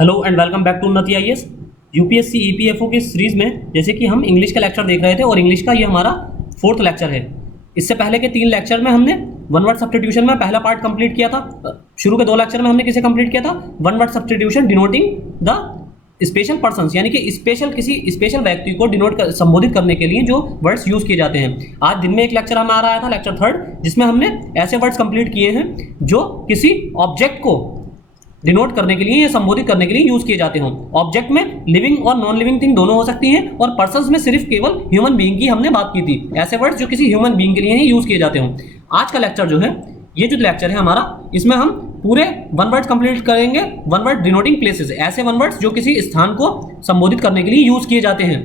Hello and welcome back to Unnati IAS. UPSC EPFO की series में जैसे कि हम इंग्लिश का लेक्चर देख रहे थे और इंग्लिश का ये हमारा 4th लेक्चर है। इससे पहले के 3 लेक्चर में हमने वन वर्ड सब्स्टिट्यूशन में पहला पार्ट कंप्लीट किया था। शुरू के 2 लेक्चर में हमने किसे कंप्लीट किया था? One word substitution denoting the special persons, यानी कि किसी स्पेशल व्यक्ति को संबोधित करने के लिए जो वर्ड्स यूज किए जाते हैं। आज दिन में एक लेक्चर हमारा आया था, लेक्चर 3rd, जिसमें हमने ऐसे वर्ड्स कंप्लीट किए हैं जो किसी ऑब्जेक्ट को डिनोट करने के लिए या संबोधित करने के लिए यूज किए जाते हों। ऑब्जेक्ट में लिविंग और नॉन लिविंग थिंग दोनों हो सकती हैं, और पर्सन्स में सिर्फ केवल ह्यूमन बीइंग की हमने बात की थी। ऐसे वर्ड्स जो किसी ह्यूमन बीइंग के लिए ही यूज किए जाते हों। आज का लेक्चर जो है, ये जो लेक्चर है हमारा, इसमें हम पूरे वन वर्ड कंप्लीट करेंगे। वन वर्ड डिनोटिंग प्लेसेस, ऐसे वन वर्ड्स जो किसी स्थान को संबोधित करने के लिए यूज किए जाते हैं,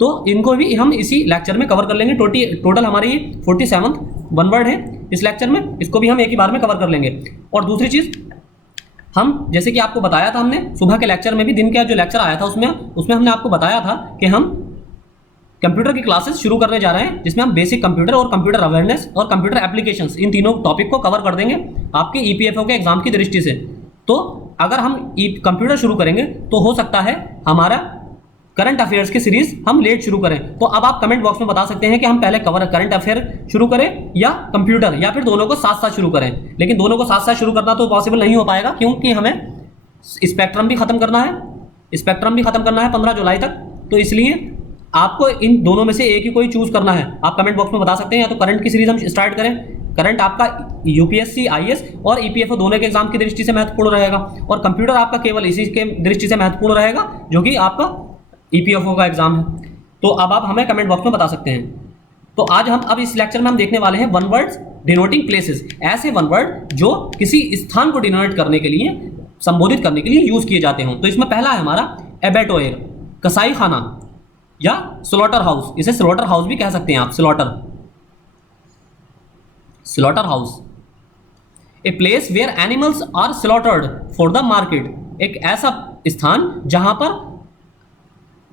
तो इनको भी हम इसी लेक्चर में कवर कर लेंगे। टोटल हमारी 47th वन वर्ड है इस लेक्चर में, इसको भी हम एक ही बार में कवर कर लेंगे। और दूसरी चीज, हम जैसे कि आपको बताया था, हमने सुबह के लेक्चर में भी, दिन का जो लेक्चर आया था उसमें हमने आपको बताया था कि हम कंप्यूटर की क्लासेस शुरू करने जा रहे हैं, जिसमें हम बेसिक कंप्यूटर और कंप्यूटर अवेयरनेस और कंप्यूटर एप्लीकेशंस, इन तीनों टॉपिक को कवर कर देंगे आपके ईपीएफओ के एग्जाम की दृष्टि से। तो अगर हम कंप्यूटर शुरू करेंगे तो हो सकता है हमारा करंट अफेयर्स की सीरीज हम लेट शुरू करें। तो अब आप कमेंट बॉक्स में बता सकते हैं कि हम पहले करंट अफेयर शुरू करें या कंप्यूटर, या फिर दोनों को साथ साथ शुरू करें। लेकिन दोनों को साथ साथ शुरू करना तो पॉसिबल नहीं हो पाएगा, क्योंकि हमें स्पेक्ट्रम भी खत्म करना है 15 जुलाई तक। तो इसलिए आपको इन दोनों में से एक ही कोई चूज करना है। आप कमेंट बॉक्स में बता सकते हैं, या तो करंट की सीरीज हम स्टार्ट करें। करंट आपका यूपीएससी आईएएस और ईपीएफओ दोनों के एग्जाम की दृष्टि से महत्वपूर्ण रहेगा, और कंप्यूटर आपका केवल इसी के दृष्टि से महत्वपूर्ण रहेगा जो कि आपका ईपीएफओ का एग्जाम है। तो अब आप हमें कमेंट बॉक्स में बता सकते हैं। तो आज हम अब इस लेक्चर में हम देखने वाले हैं वन वर्ड्स डिनोटिंग प्लेसेस, ऐसे वन वर्ड जो किसी स्थान को डिनोट करने के लिए, संबोधित करने के लिए यूज किए जाते हों। तो इसमें पहला है हमारा एबेटोयर, कसाई खाना या स्लॉटर हाउस। इसे स्लॉटर हाउस भी कह सकते हैं आप, slaughter house. A place where animals are slaughtered for the market, एक ऐसा स्थान जहां पर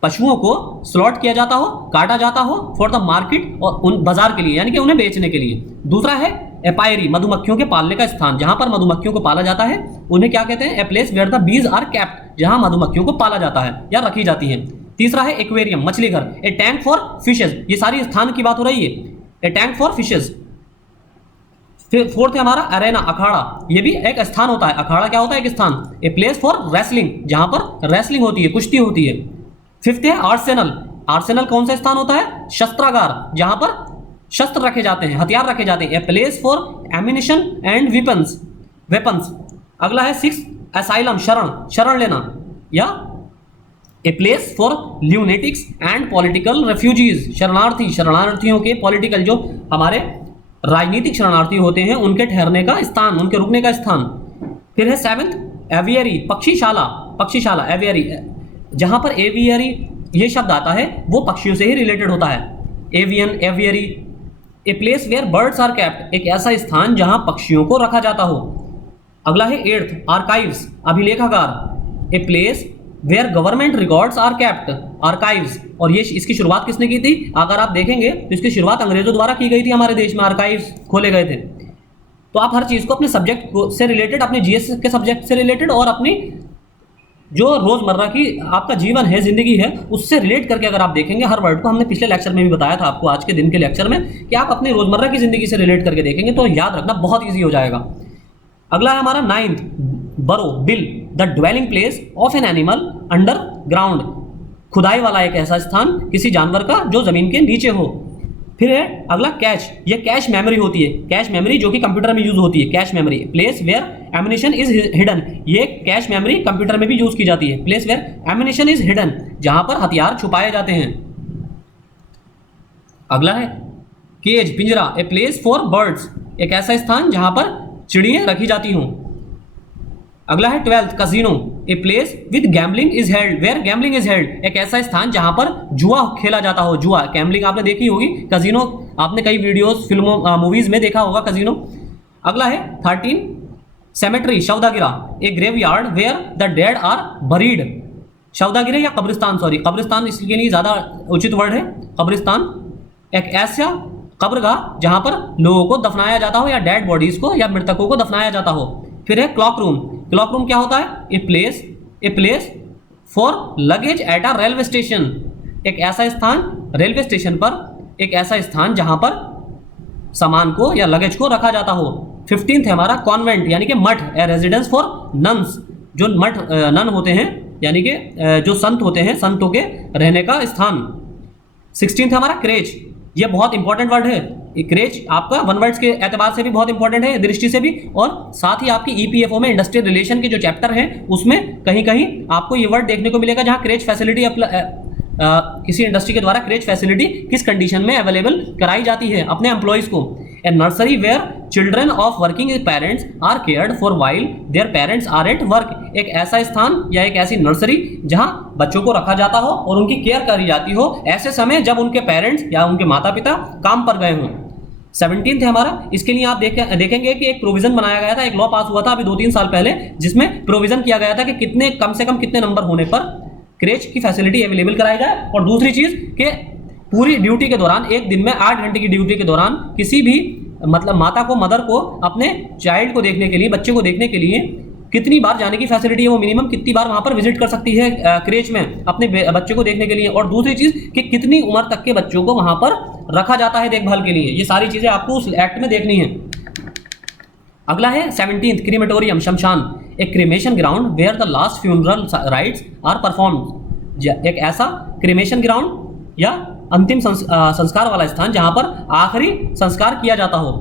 पशुओं को स्लॉट किया जाता हो, काटा जाता हो, फॉर द मार्केट, और उन बाजार के लिए, यानी कि उन्हें बेचने के लिए। दूसरा है एपायरी, मधुमक्खियों के पालने का स्थान, जहां पर मधुमक्खियों को पाला जाता है उन्हें क्या कहते हैं? A place where the bees are kept, जहां मधुमक्खियों को पाला जाता है या रखी जाती है। तीसरा है एक्वेरियम, मछली घर। ए टैंक फॉर फिशेज, ये सारी स्थान की बात हो रही है, ए टैंक फॉर फिशेज। फिर फोर्थ है हमारा अरेना, अखाड़ा। ये भी एक स्थान होता है। अखाड़ा क्या होता है? एक स्थान। ए प्लेस फॉर रेसलिंग, जहां पर रेसलिंग होती है, कुश्ती होती है। फिफ्थ है आर्सेनल। आर्सेनल कौन सा स्थान होता है? शस्त्रागार, जहां पर शस्त्र रखे जाते हैं, हथियार रखे जाते हैं। A place for ammunition and weapons. अगला है 6 असाइलम, शरण लेना, या a place for lunatics and political refugees, शरणार्थियों के पॉलिटिकल, जो हमारे राजनीतिक शरणार्थी होते हैं, उनके ठहरने का स्थान, उनके रुकने का स्थान। फिर है 7th एवियरी, पक्षीशाला एवियरी, जहां पर एवियरी ये शब्द आता है वो पक्षियों से ही रिलेटेड होता है। Avian, aviary. A place where birds are kept, एक ऐसा स्थान जहां पक्षियों को रखा जाता हो। अगला है 8th आर्काइव्स, अभिलेखागार। A place where government records are kept, archives. और ये इसकी शुरुआत किसने की थी? अगर आप देखेंगे तो इसकी शुरुआत अंग्रेजों द्वारा की गई थी। हमारे देश में आर्काइव्स खोले गए थे। तो आप हर चीज को अपने सब्जेक्ट से रिलेटेड, अपने जीएस के सब्जेक्ट से रिलेटेड, और अपनी जो रोजमर्रा की आपका जीवन है, जिंदगी है, उससे रिलेट करके अगर आप देखेंगे हर वर्ड को, हमने पिछले लेक्चर में भी बताया था आपको, आज के दिन के लेक्चर में, कि आप अपनी रोजमर्रा की जिंदगी से रिलेट करके देखेंगे तो याद रखना बहुत ईजी हो जाएगा। अगला है हमारा 9th बरो, bill, the dwelling place of an animal under ground, खुदाई वाला एक ऐसा स्थान किसी जानवर का जो जमीन के नीचे हो। फिर है अगला कैश, ये कैश मेमोरी होती है, कैश मेमोरी जो कि कंप्यूटर में यूज होती है। Cache memory, place where ammunition is hidden, ये कैश मेमोरी कंप्यूटर में भी यूज की जाती है। Place where ammunition is hidden, जहां पर हथियार छुपाए जाते हैं। अगला है केज, पिंजरा। ए प्लेस फॉर बर्ड्स, एक ऐसा स्थान जहां पर चिड़ियां रखी जाती हों। अगला है 12th casino, a place with gambling is held, where gambling is held, एक ऐसा स्थान जहां पर जुआ खेला जाता हो। जुआ, गैम्बलिंग आपने देखी होगी, कजिनो आपने कई वीडियोस, फिल्मों, मूवीज में देखा होगा कजिनो। अगला है 13 सेमेट्री, शवदागिरा, a graveyard where the dead are buried. शवदागिरा या कब्रिस्तान, कब्रिस्तान इसके लिए ज्यादा उचित वर्ड है, कब्रिस्तान। एक ऐसा कब्रगाह जहां पर लोगों को दफनाया जाता हो, या डेड बॉडीज को या मृतकों को दफनाया जाता हो। फिर है क्लॉक रूम, क्लॉक रूम क्या होता है? A place a place for luggage at a railway station, एक ऐसा स्थान रेलवे स्टेशन पर, एक ऐसा स्थान जहां पर सामान को या लगेज को रखा जाता हो। 15th है हमारा कॉन्वेंट यानी कि मठ, ए रेजिडेंस फॉर नन्स, जो मठ नन होते हैं यानी कि जो संत होते हैं, संतों के रहने का स्थान। 16th है हमारा क्रेच, ये बहुत इंपॉर्टेंट वर्ड है। क्रेच आपका वन वर्ड्स के एतबार से भी बहुत इंपॉर्टेंट है, दृष्टि से भी, और साथ ही आपकी ईपीएफओ में इंडस्ट्रियल रिलेशन के जो चैप्टर हैं उसमें कहीं कहीं आपको ये वर्ड देखने को मिलेगा जहां क्रेच फैसिलिटी किसी इंडस्ट्री के द्वारा क्रेच फैसिलिटी किस कंडीशन में अवेलेबल कराई जाती है अपने एम्प्लॉइज को। A nursery where children of working parents are cared for while their parents are at work, एक ऐसा स्थान या एक ऐसी नर्सरी जहां बच्चों को रखा जाता हो और उनकी केयर करी जाती हो ऐसे समय जब उनके पेरेंट्स या उनके माता पिता काम पर गए हों। 17th है हमारा, इसके लिए आप देखेंगे कि एक प्रोविजन बनाया गया था, एक लॉ पास हुआ था अभी 2-3 साल पहले, जिसमें प्रोविजन किया गया था कि कितने कम से कम कितने नंबर होने पर क्रेच की फैसिलिटी अवेलेबल कराई जाए। और दूसरी चीज कि पूरी ड्यूटी के दौरान, एक दिन में 8 घंटे की ड्यूटी के दौरान किसी भी मतलब माता को, मदर को अपने चाइल्ड को देखने के लिए, बच्चे को देखने के लिए कितनी बार जाने की फैसिलिटी है, वो मिनिमम कितनी बार वहां पर विजिट कर सकती है क्रेच में अपने बच्चे को देखने के लिए। और दूसरी चीज कि कितनी उम्र तक के बच्चों को वहां पर रखा जाता है देखभाल के लिए, ये सारी चीजें आपको उस एक्ट में देखनी है। अगला है 17th क्रीमेटोरियम, शमशान, एक cremation ground where the last funeral rites are performed, एक ऐसा क्रीमेशन ग्राउंड या अंतिम संस्कार वाला स्थान जहां पर आखिरी संस्कार किया जाता हो।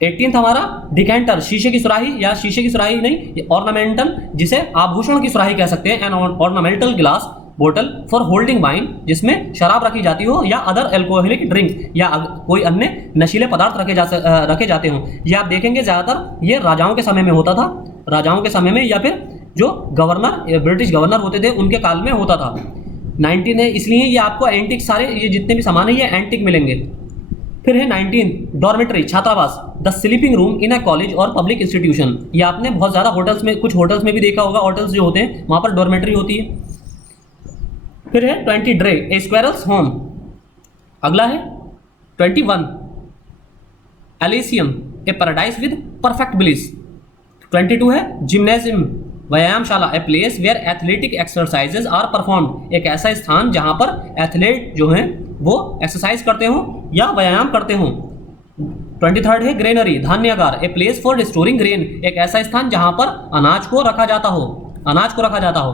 18th हमारा डिकेंटर, शीशे की सुराही, या शीशे की सुराही नहीं, ऑर्नामेंटल, जिसे आभूषण की सुराही कह सकते हैं, एन ऑर्नामेंटल ग्लास बोतल फॉर होल्डिंग वाइन, जिसमें शराब रखी जाती हो या अदर एल्कोहलिक ड्रिंक या कोई अन्य नशीले पदार्थ रखे जाते हो। ये आप देखेंगे ज्यादातर ये राजाओं के समय में होता था, राजाओं के समय में, या फिर जो गवर्नर, ब्रिटिश गवर्नर होते थे उनके काल में होता था। 19 है, इसलिए ये आपको एंटिक, सारे ये जितने भी सामान है ये एंटिक मिलेंगे। फिर है 19 डॉर्मेटरी, छात्रावास, the sleeping room in a college और पब्लिक इंस्टीट्यूशन, ये आपने बहुत ज़्यादा होटल्स में, कुछ होटल्स में भी देखा होगा, होटल्स जो होते हैं वहाँ पर डॉर्मेटरी होती है। फिर है 20 ड्रे, ए स्क्वेरल्स होम। अगला है 21 Elysium, a paradise with perfect bliss. 22 है जिम्नेजियम, व्यायामशाला, a place where athletic exercises are performed, एक ऐसा स्थान जहां पर एथलीट जो हैं वो एक्सरसाइज करते हो या व्यायाम करते हो। 23 है ग्रेनरी, धान्यागार, a place for storing grain, एक ऐसा स्थान जहां पर अनाज को रखा जाता हो, अनाज को रखा जाता हो।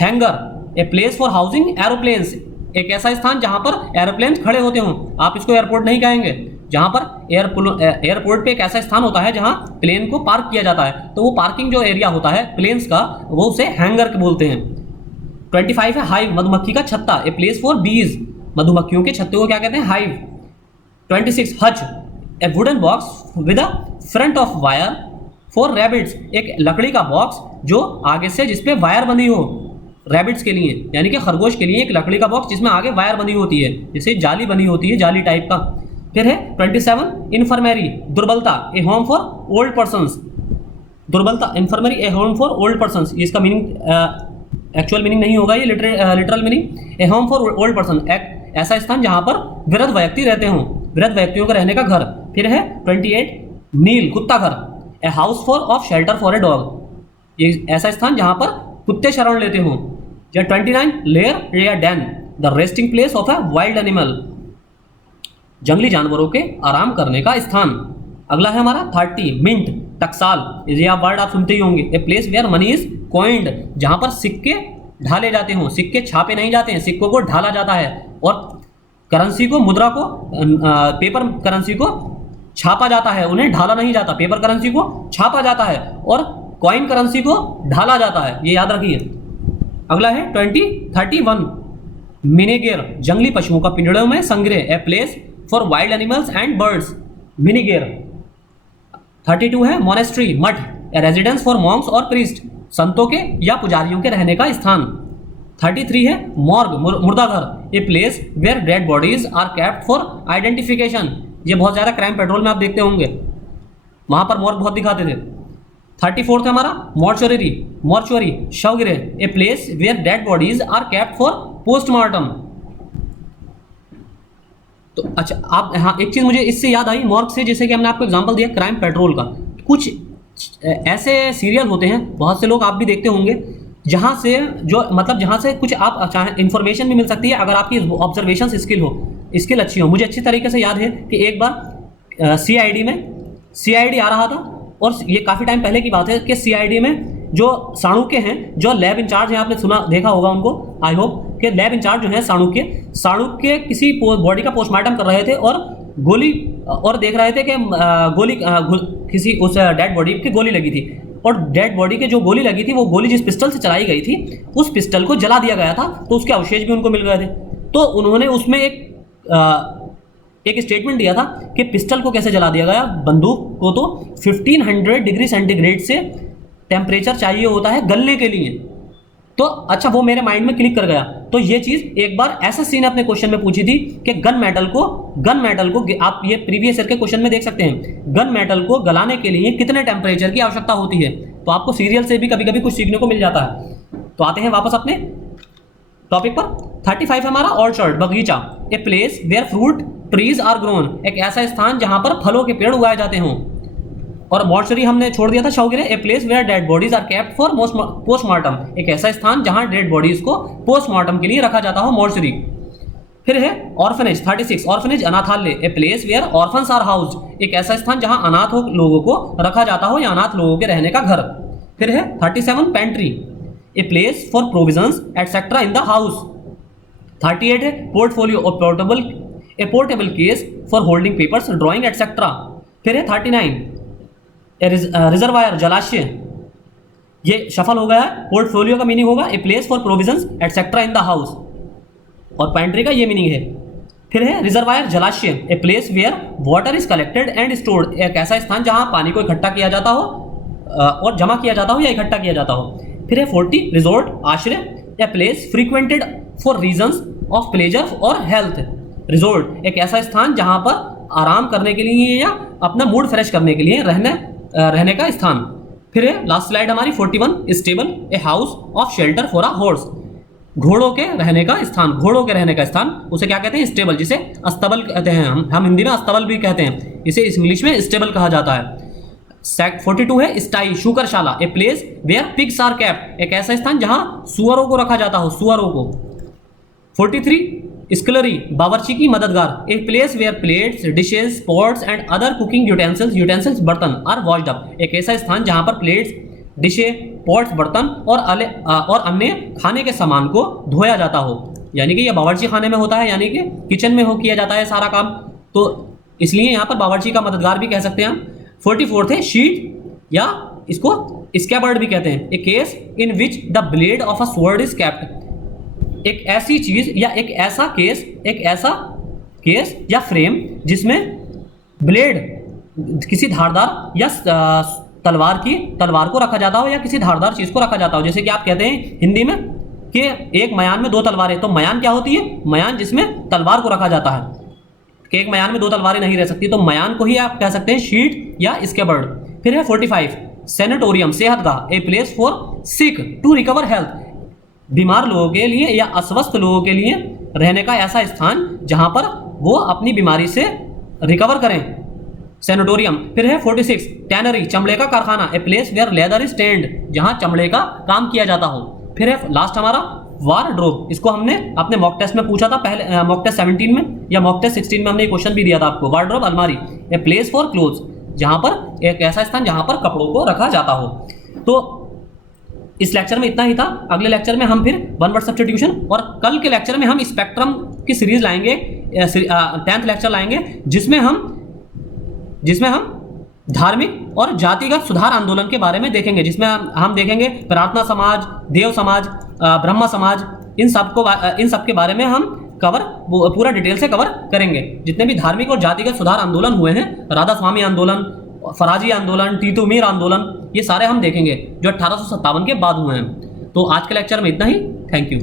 Hanger, A place for housing aeroplanes, एक ऐसा स्थान जहां पर एरोप्लेन खड़े होते हो, आप इसको एयरपोर्ट नहीं कहेंगे, जहां पर एयरपोर्ट पे एक ऐसा स्थान होता है जहां प्लेन को पार्क किया जाता है, तो वो पार्किंग जो एरिया होता है प्लेन्स का, वो उसे हैंगर बोलते हैं। 25 है हाइव, मधुमक्खी का छत्ता, ए प्लेस फॉर बीज, मधुमक्खियों के छत्ते को क्या कहते हैं, हाइव। 26 हज, ए wooden box with a front of wire for rabbits, एक लकड़ी का बॉक्स जो आगे से जिसपे वायर बंधी हो रैबिट्स के लिए, यानी कि खरगोश के लिए एक लकड़ी का बॉक्स जिसमें आगे वायर बंधी होती है, जैसे जाली बनी होती है, जाली टाइप का। फिर है 27 इन्फर्मेरी, दुर्बलता, ए होम फॉर ओल्ड पर्सन्स, दुर्बलता, infirmary, A home for old persons, इसका मीनिंग एक्चुअल मीनिंग नहीं होगा, ये literal meaning, A home for old person, एक ऐसा स्थान जहां पर वृद्ध व्यक्ति रहते हों, वृद्ध व्यक्तियों का रहने का घर। फिर है 28 नील, कुत्ता घर, a house for of shelter for a dog, ये ऐसा स्थान जहां पर कुत्ते शरण लेते हों। या 29 लेयर या Dan, the resting place of a wild animal, जंगली जानवरों के आराम करने का स्थान। अगला है हमारा 30 मिंट, टकसाल, ये आप वर्ड आप सुनते ही होंगे, a place where money is coined, जहां पर सिक्के ढाले जाते हों, सिक्के छापे नहीं जाते हैं, सिक्कों को ढाला जाता है, और करेंसी को, मुद्रा को, पेपर करेंसी को छापा जाता है, उन्हें ढाला नहीं जाता, पेपर करेंसी को छापा जाता है और कॉइन करेंसी को ढाला जाता है, ये याद रखिए। अगला है 31 मिनीगेर, जंगली पशुओं का पिंजड़ों में संग्रह, a place for wild animals and birds, menagerie. 32 है मोनेस्ट्री, मठ, ए रेजिडेंस फॉर मॉन्क्स और प्रीस्ट, संतों के या पुजारियों के रहने का स्थान। 33 है मॉर्ग, मुर्दाघर, a place where dead bodies are kept for identification, ये बहुत ज़्यादा क्राइम पेट्रोल में आप देखते होंगे, वहां पर मॉर्ग बहुत दिखाते थे। 34 है हमारा मॉर्चुरी, शवगृह, a place where dead bodies are kept for postmortem. तो अच्छा, आप हाँ एक चीज़ मुझे इससे याद आई मॉर्ग से, जैसे कि हमने आपको एग्जांपल दिया क्राइम पेट्रोल का, कुछ ऐसे सीरियल होते हैं, बहुत से लोग आप भी देखते होंगे, जहाँ से जो मतलब जहाँ से कुछ आप चाहे इन्फॉर्मेशन भी मिल सकती है, अगर आपकी ऑब्जर्वेशन स्किल अच्छी हो। मुझे अच्छी तरीके से याद है कि एक बार सीआईडी आ रहा था, और ये काफ़ी टाइम पहले की बात है कि सीआईडी में जो चाणक्य हैं, जो लैब इंचार्ज हैं, आपने सुना देखा होगा उनको, आई होप, कि लैब इंचार्ज जो है चाणक्य किसी बॉडी का पोस्टमार्टम कर रहे थे और देख रहे थे कि किसी उस डेड बॉडी की गोली लगी थी, और डेड बॉडी के जो गोली लगी थी, वो गोली जिस पिस्टल से चलाई गई थी, उस पिस्टल को जला दिया गया था, तो उसके अवशेष भी उनको मिल गए थे। तो उन्होंने उसमें एक स्टेटमेंट दिया था कि पिस्टल को कैसे जला दिया गया, बंदूक को तो 1500 डिग्री सेंटीग्रेड से टेम्परेचर चाहिए होता है गलने के लिए। तो अच्छा, वो मेरे माइंड में क्लिक कर गया। तो ये चीज़ एक बार एसएससी ने अपने क्वेश्चन में पूछी थी कि गन मेटल को आप ये प्रीवियस ईयर के क्वेश्चन में देख सकते हैं, गन मेटल को गलाने के लिए कितने टेम्परेचर की आवश्यकता होती है। तो आपको सीरियल से भी कभी कभी कुछ सीखने को मिल जाता है। तो आते हैं वापस अपने टॉपिक पर। 35 हमारा ऑर्चर्ड, बगीचा, a place where fruit trees are grown, एक ऐसा स्थान जहां पर फलों के पेड़ उगाए जाते हों। और मॉर्चरी हमने छोड़ दिया था शौगिरे, a place where dead bodies are kept for postmortem, एक ऐसा स्थान जहां डेड बॉडीज को पोस्टमार्टम के लिए रखा जाता हो, मॉर्चरी। फिर है ऑर्फनेज 36, ऑर्फनेज अनाथालय, a place where orphans are housed, एक ऐसा स्थान जहां अनाथ लोगों को रखा जाता हो या अनाथ लोगों के रहने का घर। फिर है 37 pantry, A place for provisions etcetera in the house. 38 है पोर्टफोलियो और portable case for holding papers, drawing etcetera. फिर है 39 रिजर्वायर, जलाशय, ये सफल हो गया है। पोर्टफोलियो का मीनिंग होगा a place for provisions etcetera in the house, और पेंट्री का ये मीनिंग है। फिर है रिजर्वायर, जलाशय, a place where water is collected and stored, एक ऐसा स्थान जहां पानी को इकट्ठा किया जाता हो और जमा किया जाता हो या इकट्ठा किया जाता हो। फिर है 40 रिजोर्ट, आश्रय, a place frequented for reasons of pleasure और हेल्थ, रिजोर्ट एक ऐसा स्थान जहां पर आराम करने के लिए या अपना मूड फ्रेश करने के लिए रहने का स्थान। फिर है लास्ट स्लाइड हमारी 41 stable, a house of shelter for a horse, घोड़ों के रहने का स्थान, उसे क्या कहते हैं, स्टेबल, जिसे अस्तबल कहते हैं, हम हिंदी में अस्तबल भी कहते हैं, इसे इंग्लिश में स्टेबल कहा जाता है। 42 है स्टाई, शूकरशाला, a place where pigs are kept, एक ऐसा स्थान जहां सुअरों को रखा जाता हो, सुअरों को। 43 स्कलरी, बावर्ची की मददगार, a place where plates, dishes, pots and other cooking utensils बर्तन आर वॉश्ड अप, एक ऐसा स्थान जहां पर प्लेट्स, डिशे, पॉट्स, बर्तन और अन्य खाने के सामान को धोया जाता हो, यानी कि यह बावर्ची खाने में होता है, यानी कि किचन में किया जाता है सारा काम, तो इसलिए यहाँ पर बावर्ची का मददगार भी कह सकते हैं हम। 44 है शीट, या इसको स्कैबर्ड भी कहते हैं, a case in which the blade of a sword is kept, एक ऐसी चीज या एक ऐसा केस या फ्रेम जिसमें ब्लेड, किसी धारदार या तलवार को रखा जाता हो या किसी धारदार चीज को रखा जाता हो। जैसे कि आप कहते हैं हिंदी में कि एक मयान में 2 तलवारें, तो मयान क्या होती है, मयान जिसमें तलवार को रखा जाता है, कि एक मयान में 2 तलवारें नहीं रह सकती, तो मयान को ही आप कह सकते हैं शीट या स्कैबर्ड। फिर है 45 सैनिटोरियम, सेहतगाह, a place for sick to recover health, बीमार लोगों के लिए या अस्वस्थ लोगों के लिए रहने का ऐसा स्थान जहां पर वो अपनी बीमारी से रिकवर करें, सैनिटोरियम। फिर है 46 टैनरी, चमड़े का कारखाना, a place where leather is tanned, जहां चमड़े का काम किया जाता हो। फिर है लास्ट हमारा वार्डरोब, इसको हमने अपने मॉक टेस्ट में पूछा था, पहले मॉक टेस्ट 17 में या मॉक टेस्ट 16 में हमने क्वेश्चन भी दिया था आपको। वार्डरोब, अलमारी, ए प्लेस फॉर क्लोथ्स, जहां पर एक ऐसा स्थान जहां पर कपड़ों को रखा जाता हो। तो इस लेक्चर में इतना ही था। अगले लेक्चर में हम फिर 1 वर्ड सब्स्टिट्यूशन, और कल के लेक्चर में हम स्पेक्ट्रम की सीरीज लाएंगे, 10th लेक्चर लाएंगे, जिसमें हम धार्मिक और जातिगत सुधार आंदोलन के बारे में देखेंगे, जिसमें हम देखेंगे प्रार्थना समाज, देव समाज, ब्रह्म समाज, इन सब के बारे में हम पूरा डिटेल से कवर करेंगे। जितने भी धार्मिक और जातिगत सुधार आंदोलन हुए हैं, राधा स्वामी आंदोलन, फराजी आंदोलन, टीटू मीर आंदोलन, ये सारे हम देखेंगे जो 1857 के बाद हुए हैं। तो आज के लेक्चर में इतना ही। Thank you.